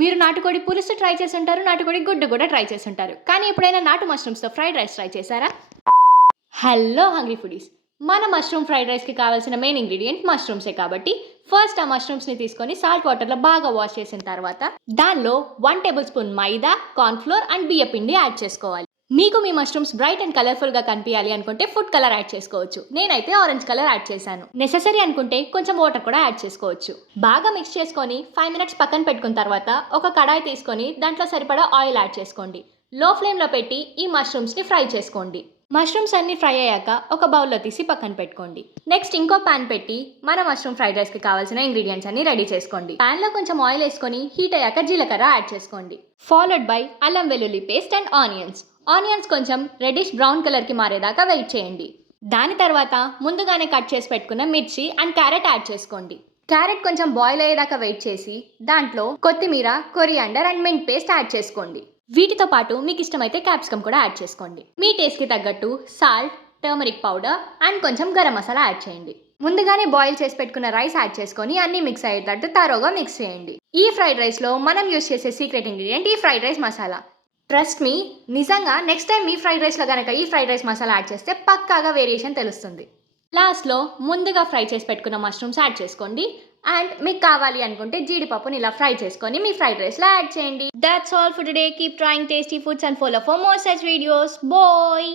మీరు నాటుకోడి పులుసు ట్రై చేసుంటారు. నాటుకోడి గుడ్డు కూడా ట్రై చేసుంటారు. కానీ ఎప్పుడైనా నాటు మష్రూమ్స్‌తో ఫ్రైడ్ రైస్ ట్రై చేశారా? Hello hungry foodies! మన మష్రూమ్ ఫ్రైడ్ రైస్‌కి కావాల్సిన మెయిన్ ఇంగ్రీడియెంట్ మష్రూమ్సే కాబట్టి ఫస్ట్ ఆ మష్రూమ్స్‌ని తీసుకొని సాల్ట్ వాటర్‌లో బాగా వాష్ చేసిన తర్వాత దానిలో 1 table spoon maida, corn flour and బియ్య పిండి యాడ్ చేసుకోవాలి. మీకు మీ మష్రూమ్స్ బ్రైట్ అండ్ కలర్‌ఫుల్‌గా కనిపియాలి అనుకుంటే ఫుడ్ కలర్ యాడ్ చేసుకోవచ్చు. నేనైతే ఆరెంజ్ కలర్ యాడ్ చేశాను. నెసెసరీ అనుకుంటే కొంచెం వాటర్ కూడా యాడ్ చేసుకోవచ్చు. బాగా మిక్స్ చేసుకొని 5 మినిట్స్ పక్కన పెట్టుకున్న తర్వాత ఒక కడాయి తీసుకొని దాంట్లో సరిపడా ఆయిల్ యాడ్ చేసుకోండి. లో ఫ్లేమ్‌లో పెట్టి ఈ మష్రూమ్స్‌ని ఫ్రై చేసుకోండి. మష్రూమ్స్ అన్నీ ఫ్రై అయ్యాక ఒక బౌల్లో తీసి పక్కన పెట్టుకోండి. నెక్స్ట్ ఇంకో పాన్ పెట్టి మన మష్రూమ్ ఫ్రైడ్ రైస్కి కావాల్సిన ఇంగ్రీడియంట్స్ అన్ని రెడీ చేసుకోండి. పాన్లో కొంచెం ఆయిల్ వేసుకొని హీట్ అయ్యాక జీలకర్ర యాడ్ చేసుకోండి. ఫాలోడ్ బై అల్లం వెల్లుల్లి పేస్ట్ అండ్ ఆనియన్స్. ఆనియన్స్ కొంచెం రెడ్డిష్ బ్రౌన్ కలర్కి మారేదాకా వెయిట్ చేయండి. దాని తర్వాత ముందుగానే కట్ చేసి పెట్టుకున్న మిర్చి అండ్ క్యారెట్ యాడ్ చేసుకోండి. క్యారెట్ కొంచెం బాయిల్ అయ్యేదాకా వెయిట్ చేసి దాంట్లో కొత్తిమీర, coriander and mint paste add చేసుకోండి. వీటితో పాటు మీకు ఇష్టమైతే క్యాప్సికమ్ కూడా యాడ్ చేసుకోండి. మీ టేస్ట్కి తగ్గట్టు సాల్ట్, టర్మరిక్ పౌడర్ అండ్ కొంచెం గరం మసాలా యాడ్ చేయండి. ముందుగానే బాయిల్ చేసి పెట్టుకున్న రైస్ యాడ్ చేసుకొని అన్ని మిక్స్ అయ్యేటట్టు తరోగా మిక్స్ చేయండి. ఈ ఫ్రైడ్ రైస్లో మనం యూస్ చేసే సీక్రెట్ ఇంగ్రీడియంట్ ఈ fried rice masala. Trust me, నిజంగా నెక్స్ట్ టైం మీ ఫ్రైడ్ రైస్లో కనుక ఈ ఫ్రైడ్ రైస్ మసాలా యాడ్ చేస్తే పక్కాగా వేరియేషన్ తెలుస్తుంది. లాస్ట్లో ముందుగా ఫ్రై చేసి పెట్టుకున్న మష్రూమ్స్ యాడ్ చేసుకోండి. అండ్ మీకు కావాలి అనుకుంటే జీడిపప్పుని ఇలా ఫ్రై చేసుకొని మీ ఫ్రైడ్ రైస్లో యాడ్ చేయండి. That's all for today. Keep trying tasty foods and follow for more such videos. Bye!